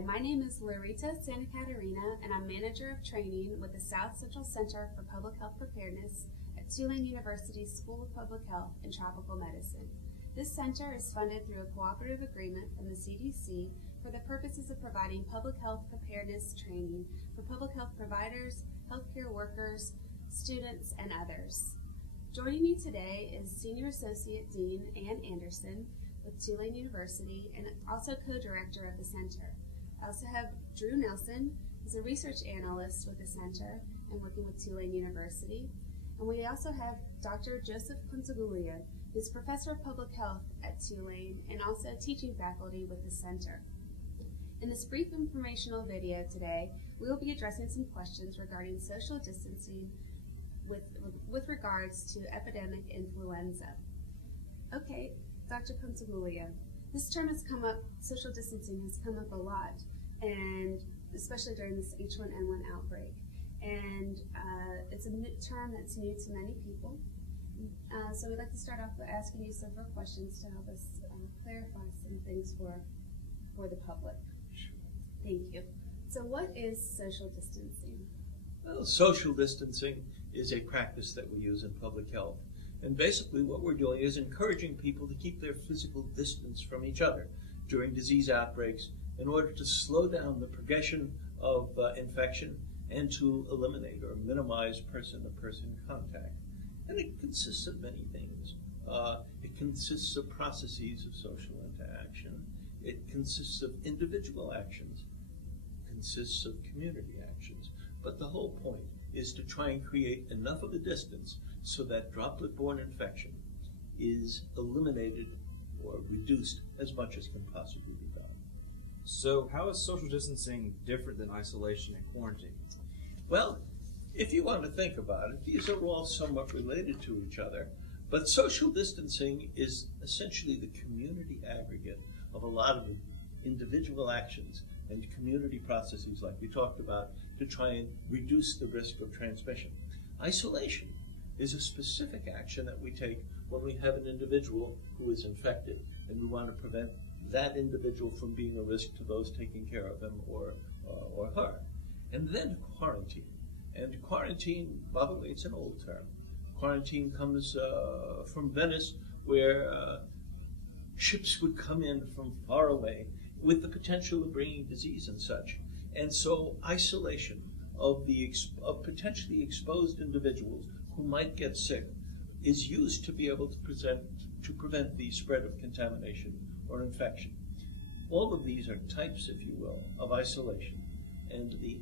Hi, my name is Larita Santa Catarina, and I'm Manager of Training with the South Central Center for Public Health Preparedness at Tulane University's School of Public Health and Tropical Medicine. This center is funded through a cooperative agreement from the CDC for the purposes of providing public health preparedness training for public health providers, healthcare workers, students, and others. Joining me today is Senior Associate Dean Ann Anderson with Tulane University and also co-director of the center. I also have Drew Nelson, who's a research analyst with the center and working with Tulane University. And we also have Dr. Joseph Consagulia, who's Professor of Public Health at Tulane and also teaching faculty with the center. In this brief informational video today, we will be addressing some questions regarding social distancing with regards to epidemic influenza. Okay, Dr. Consagulia, this term has come up, social distancing has come up a lot, and especially during this H1N1 outbreak. And it's a term that's new to many people. So we'd like to start off by asking you several questions to help us clarify some things for the public. Sure. Thank you. So what is social distancing? Well, social distancing is a practice that we use in public health. And basically what we're doing is encouraging people to keep their physical distance from each other during disease outbreaks in order to slow down the progression of infection and to eliminate or minimize person-to-person contact. And it consists of many things. It consists of processes of social interaction. It consists of individual actions. It consists of community actions. But the whole point is to try and create enough of a distance so that droplet-borne infection is eliminated or reduced as much as can possibly be done. So how is social distancing different than isolation and quarantine? Well, if you want to think about it, these are all somewhat related to each other, but social distancing is essentially the community aggregate of a lot of individual actions and community processes like we talked about to try and reduce the risk of transmission. Isolation is a specific action that we take when we have an individual who is infected and we want to prevent that individual from being a risk to those taking care of him or her. And then quarantine. And quarantine, by the way, it's an old term. Quarantine comes from Venice, where ships would come in from far away with the potential of bringing disease and such. And so isolation of potentially exposed individuals who might get sick is used to be able to prevent the spread of contamination or infection. All of these are types, if you will, of isolation. And the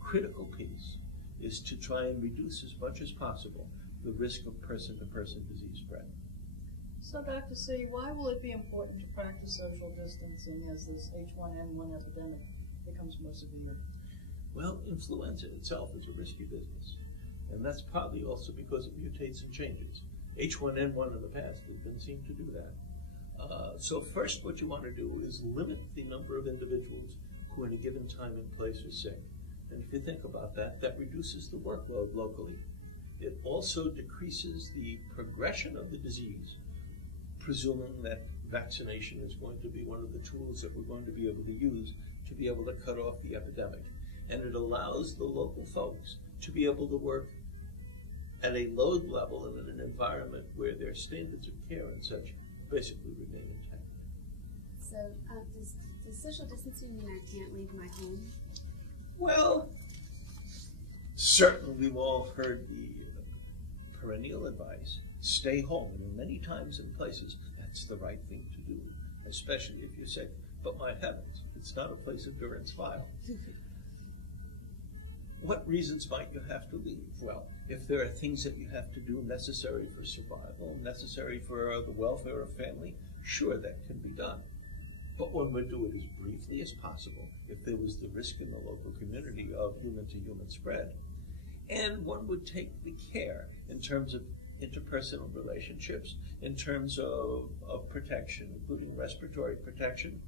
critical piece is to try and reduce as much as possible the risk of person-to-person disease spread. So, Dr. C, why will it be important to practice social distancing as this H1N1 epidemic becomes more severe? Well, influenza itself is a risky business, and that's partly also because it mutates and changes. H1N1 in the past has been seen to do that. So first, what you want to do is limit the number of individuals who in a given time and place are sick. And if you think about that, that reduces the workload locally. It also decreases the progression of the disease, presuming that vaccination is going to be one of the tools that we're going to be able to use to be able to cut off the epidemic. And it allows the local folks to be able to work at a load level and in an environment where their standards of care and such basically remain intact. So does social distancing mean I can't leave my home? Well, certainly we've all heard the perennial advice, stay home, and many times and places that's the right thing to do, especially if you're sick. But my heavens, it's not a place of durance vile. What reasons might you have to leave? Well, if there are things that you have to do necessary for survival, necessary for the welfare of family, sure, that can be done. But one would do it as briefly as possible if there was the risk in the local community of human-to-human spread. And one would take the care in terms of interpersonal relationships, in terms of protection, including respiratory protection,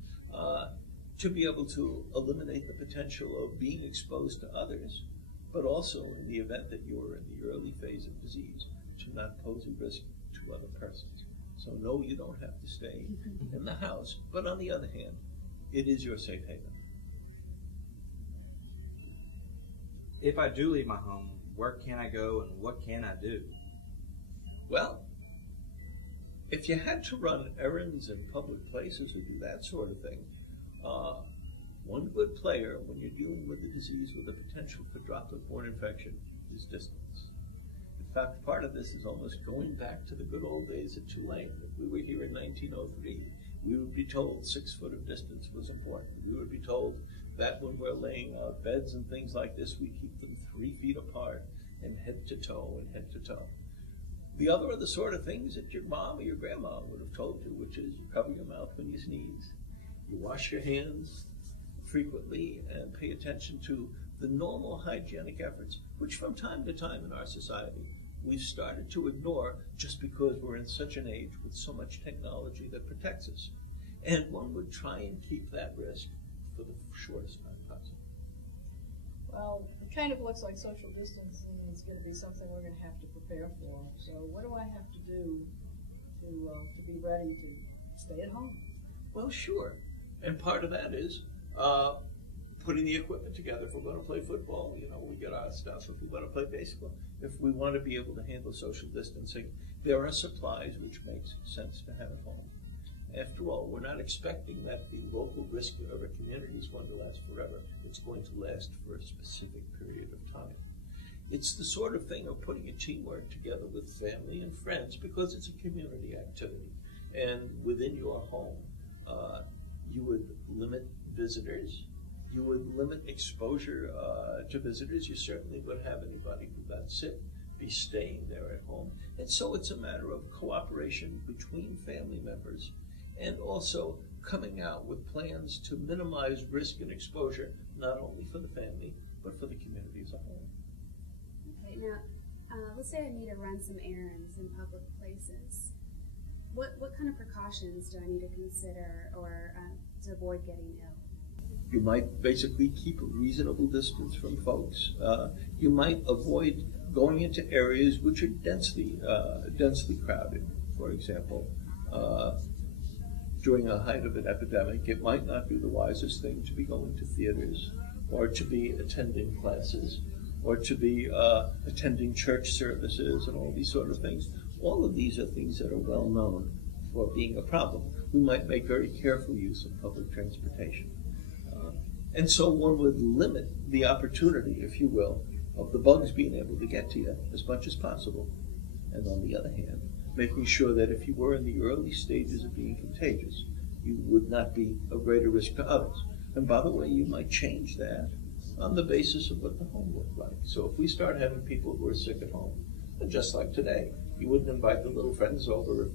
to be able to eliminate the potential of being exposed to others, but also in the event that you're in the early phase of disease, to not pose a risk to other persons. So no, you don't have to stay in the house, but on the other hand, it is your safe haven. if I do leave my home, where can I go and what can I do? Well, if you had to run errands in public places or do that sort of thing, one good player when you're dealing with a disease with the potential for droplet-borne infection is distance. In fact, part of this is almost going back to the good old days at Tulane. If we were here in 1903, we would be told 6 foot of distance was important. We would be told that when we're laying out beds and things like this, we keep them 3 feet apart and head to toe and head to toe. The other are the sort of things that your mom or your grandma would have told you, which is you cover your mouth when you sneeze, you wash your hands frequently, and pay attention to the normal hygienic efforts, which from time to time in our society we've started to ignore just because we're in such an age with so much technology that protects us. And one would try and keep that risk for the shortest time possible. Well, it kind of looks like social distancing is going to be something we're going to have to prepare for. So what do I have to do to be ready to stay at home? Well, sure. And part of that is putting the equipment together. If we're going to play football, we get our stuff. If we want to play baseball, if we want to be able to handle social distancing, there are supplies which makes sense to have at home. After all, we're not expecting that the local risk of a community is going to last forever. It's going to last for a specific period of time. It's the sort of thing of putting a teamwork together with family and friends because it's a community activity. And within your home, you would limit visitors. You would limit exposure to visitors. You certainly would have anybody who got sick be staying there at home. And so it's a matter of cooperation between family members and also coming out with plans to minimize risk and exposure, not only for the family, but for the community as a whole. Okay, now, let's say I need to run some errands in public places. What kind of precautions do I need to consider or to avoid getting ill? You might basically keep a reasonable distance from folks. You might avoid going into areas which are densely crowded. For example, during a height of an epidemic, it might not be the wisest thing to be going to theaters or to be attending classes or to be attending church services and all these sort of things. All of these are things that are well known for being a problem. We might make very careful use of public transportation. And so one would limit the opportunity, if you will, of the bugs being able to get to you as much as possible. And on the other hand, making sure that if you were in the early stages of being contagious, you would not be a greater risk to others. And by the way, you might change that on the basis of what the home looked like. So if we start having people who are sick at home, just like today, you wouldn't invite the little friends over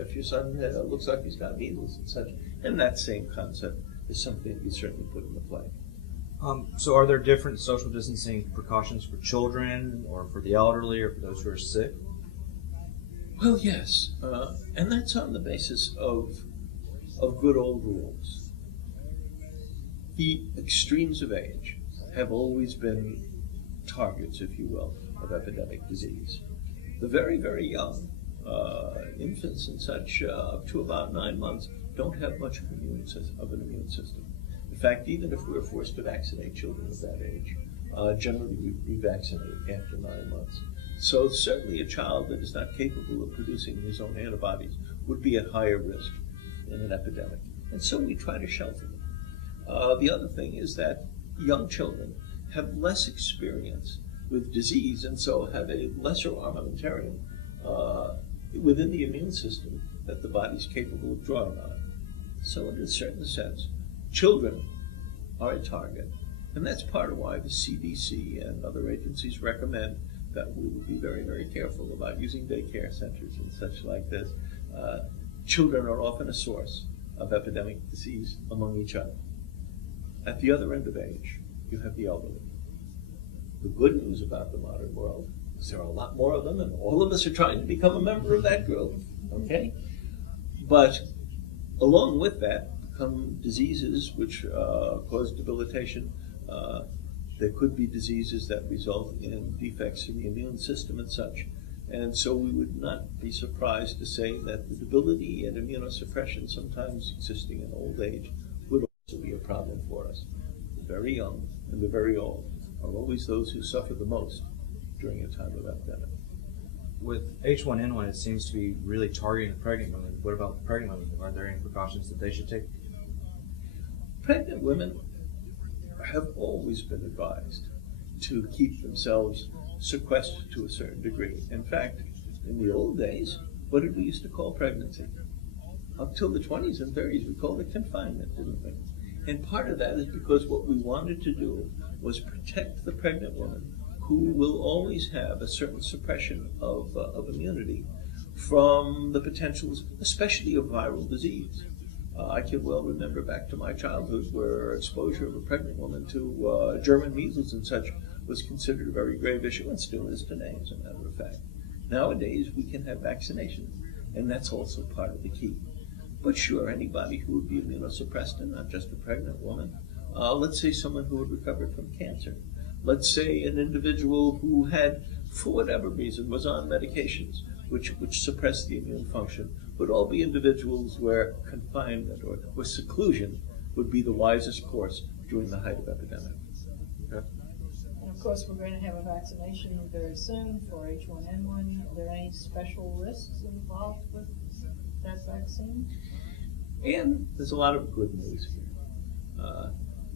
if your son looks like he's got measles and such. And that same concept is something you certainly put into play. So are there different social distancing precautions for children or for the elderly or for those who are sick? Well, yes, and that's on the basis of good old rules. The extremes of age have always been targets, if you will, of epidemic disease. The very, very young, infants and such, up to about 9 months, don't have much of an immune system. In fact, even if we're forced to vaccinate children of that age, generally we revaccinate after 9 months. So certainly a child that is not capable of producing his own antibodies would be at higher risk in an epidemic. And so we try to shelter them. The other thing is that young children have less experience with disease and so have a lesser armamentarium within the immune system that the body's capable of drawing on. So in a certain sense, children are a target. And that's part of why the CDC and other agencies recommend that we would be very, very careful about using daycare centers and such like this. Children are often a source of epidemic disease among each other. At the other end of age, you have the elderly. The good news about the modern world is there are a lot more of them, and all of us are trying to become a member of that group, okay? But along with that come diseases which cause debilitation. There could be diseases that result in defects in the immune system and such. And so we would not be surprised to say that the debility and immunosuppression sometimes existing in old age would also be a problem for us. The very young and the very old are always those who suffer the most during a time of epidemic. With H1N1, it seems to be really targeting the pregnant women. What about the pregnant women? Are there any precautions that they should take? Pregnant women have always been advised to keep themselves sequestered to a certain degree. In fact, in the old days, what did we used to call pregnancy? Up till the 20s and 30s, we called it confinement, didn't we? And part of that is because what we wanted to do was protect the pregnant woman, who will always have a certain suppression of immunity from the potentials, especially of viral disease. I can well remember back to my childhood where exposure of a pregnant woman to German measles and such was considered a very grave issue, and still is today, as a matter of fact. Nowadays, we can have vaccinations, and that's also part of the key. But sure, anybody who would be immunosuppressed, and not just a pregnant woman, let's say someone who had recovered from cancer, let's say an individual who had, for whatever reason, was on medications which suppress the immune function, would all be individuals where confinement or seclusion would be the wisest course during the height of epidemic. Okay? And of course, we're going to have a vaccination very soon for H1N1. Are there any special risks involved with that vaccine? And there's a lot of good news here.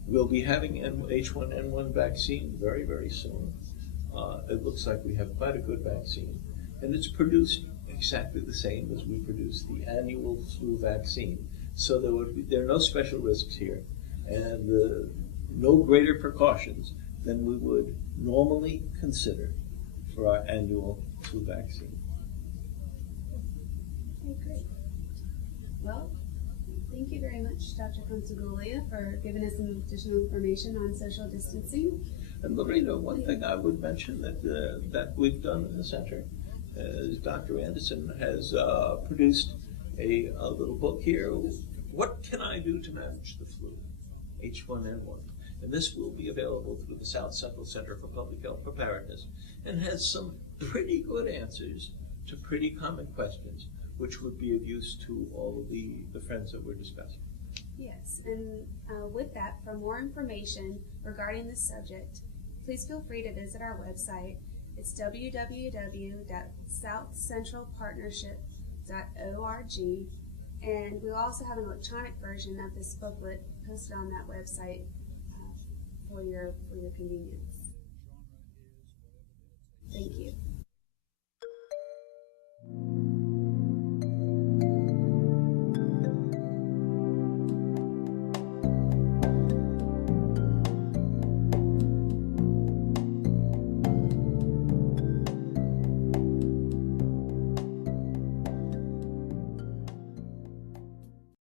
We'll be having H1N1 vaccine very, very soon. It looks like we have quite a good vaccine. And it's produced exactly the same as we produce the annual flu vaccine. So there are no special risks here, and no greater precautions than we would normally consider for our annual flu vaccine. Okay, great. Well, thank you very much, Dr. Consiguglia, for giving us some additional information on social distancing. And Lorena, one thing I would mention that we've done in the center is Dr. Anderson has produced a little book here. What can I do to manage the flu? H1N1. And this will be available through the South Central Center for Public Health Preparedness, and has some pretty good answers to pretty common questions, which would be of use to all of the friends that we're discussing. Yes, and with that, for more information regarding this subject, please feel free to visit our website. It's www.southcentralpartnership.org, and we'll also have an electronic version of this booklet posted on that website for your convenience.